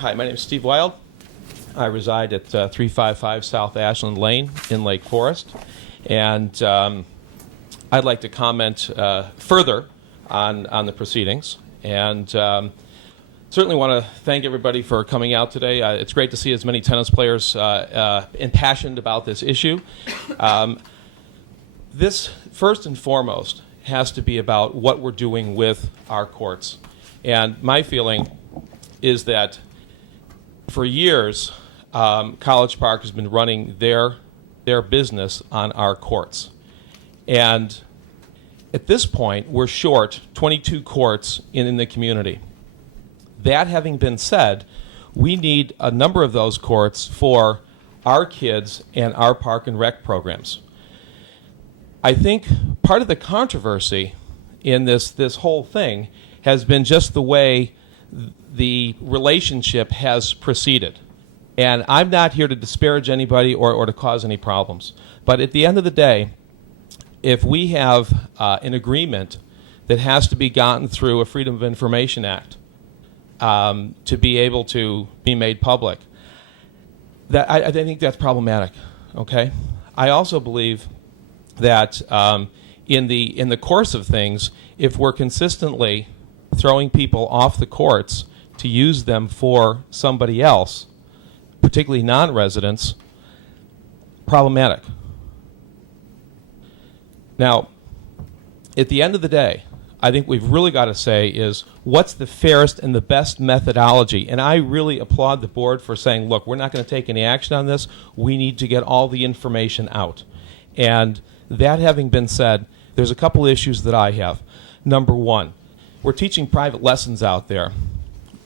Hi, my name is Steve Wild. I reside at 355 South Ashland Lane in Lake Forest. And I'd like to comment further on the proceedings. And certainly want to thank everybody for coming out today. It's great to see as many tennis players impassioned about this issue. This, first and foremost, has to be about what we're doing with our courts. And my feeling is that for years, College Park has been running their business on our courts. And at this point, we're short 22 courts in the community. That having been said, we need a number of those courts for our kids and our park and rec programs. I think part of the controversy in this whole thing has been just the way the relationship has proceeded. And I'm not here to disparage anybody or to cause any problems. But at the end of the day, if we have an agreement that has to be gotten through a Freedom of Information Act to be able to be made public, that I think that's problematic. Okay. I also believe that in the course of things, if we're consistently throwing people off the courts to use them for somebody else, particularly non-residents, problematic. Now, at the end of the day, I think we've really got to say is what's the fairest and the best methodology. And I really applaud the board for saying, look, we're not going to take any action on this. We need to get all the information out. And that having been said, there's a couple issues that I have. Number one, we're teaching private lessons out there,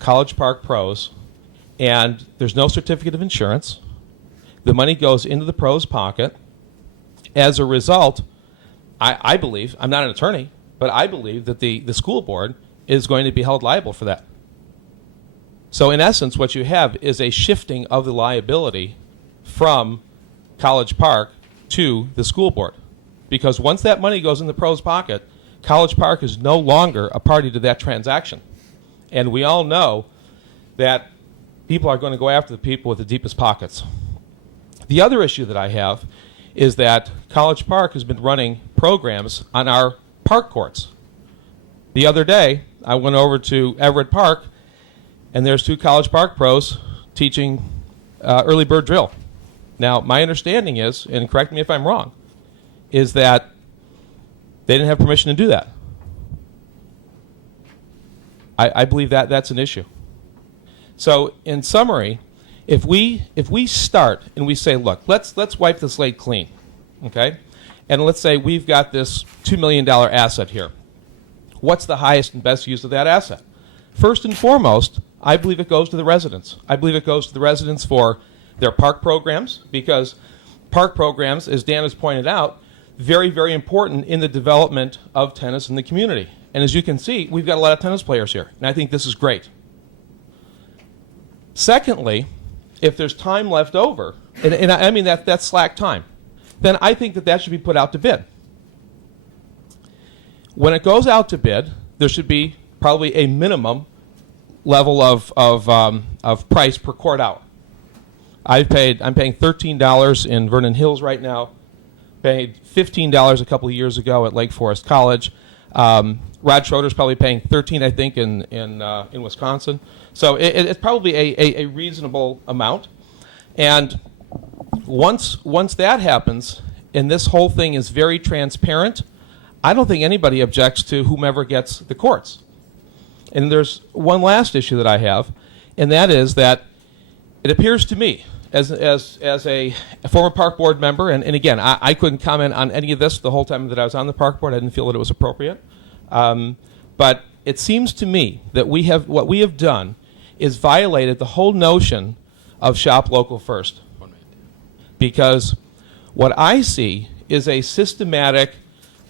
College Park pros, and there's no certificate of insurance. The money goes into the pro's pocket. As a result, I believe, I'm not an attorney, but I believe that the school board is going to be held liable for that. So in essence, what you have is a shifting of the liability from College Park to the school board. Because once that money goes in the pro's pocket, College Park is no longer a party to that transaction. And we all know that people are going to go after the people with the deepest pockets. The other issue that I have is that College Park has been running programs on our park courts. The other day, I went over to Everett Park, and there's two College Park pros teaching early bird drill. Now, my understanding is, and correct me if I'm wrong, is that they didn't have permission to do that. I believe that that's an issue. So, in summary, if we start and we say, look, let's wipe the slate clean, okay? And let's say we've got this $2 million asset here. What's the highest and best use of that asset? First and foremost, I believe it goes to the residents. I believe it goes to the residents for their park programs, because park programs, as Dan has pointed out, very, very important in the development of tennis in the community. And as you can see, we've got a lot of tennis players here, and I think this is great. Secondly, if there's time left over, and I mean that's slack time, then I think that should be put out to bid. When it goes out to bid, there should be probably a minimum level of price per court hour. I'm paying $13 in Vernon Hills right now. Paid $15 a couple of years ago at Lake Forest College. Rod Schroeder's probably paying $13, I think, in Wisconsin. So it's probably a reasonable amount. And once that happens, and this whole thing is very transparent, I don't think anybody objects to whomever gets the courts. And there's one last issue that I have, and that is that it appears to me, as a former park board member, and again, I couldn't comment on any of this the whole time that I was on the park board. I didn't feel that it was appropriate. But it seems to me that what we have done is violated the whole notion of shop local first. Because what I see is a systematic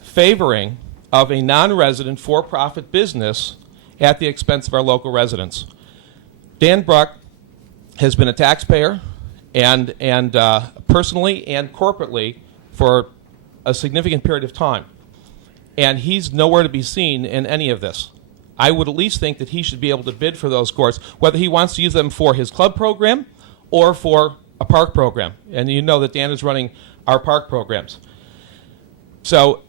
favoring of a non-resident for-profit business at the expense of our local residents. Dan Bruck has been a taxpayer and personally and corporately for a significant period of time. And he's nowhere to be seen in any of this. I would at least think that he should be able to bid for those courts, whether he wants to use them for his club program or for a park program. And you know that Dan is running our park programs. So,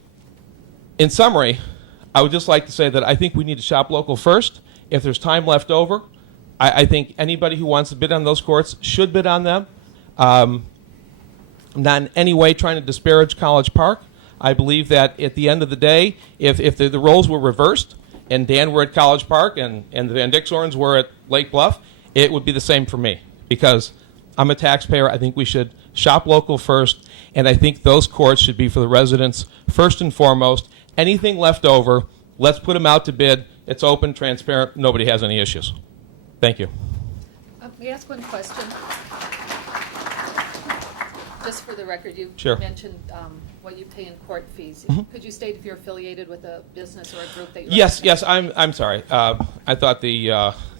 in summary, I would just like to say that I think we need to shop local first. If there's time left over, I think anybody who wants to bid on those courts should bid on them. Not in any way trying to disparage College Park. I believe that at the end of the day, if the roles were reversed and Dan were at College Park and the Van Dixhorns were at Lake Bluff, it would be the same for me because I'm a taxpayer. I think we should shop local first, and I think those courts should be for the residents first and foremost. Anything left over, let's put them out to bid. It's open, transparent. Nobody has any issues. Thank you. May I ask one question? Just for the record, you Sure. mentioned what you pay in court fees. Could you state if you're affiliated with a business or a group that you Yes, represent? yes. I'm sorry. I thought the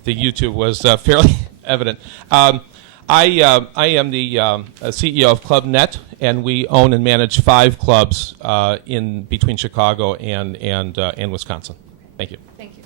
YouTube was fairly evident. I am the CEO of Club Net, and we own and manage 5 clubs in between Chicago and Wisconsin. Thank you. Thank you.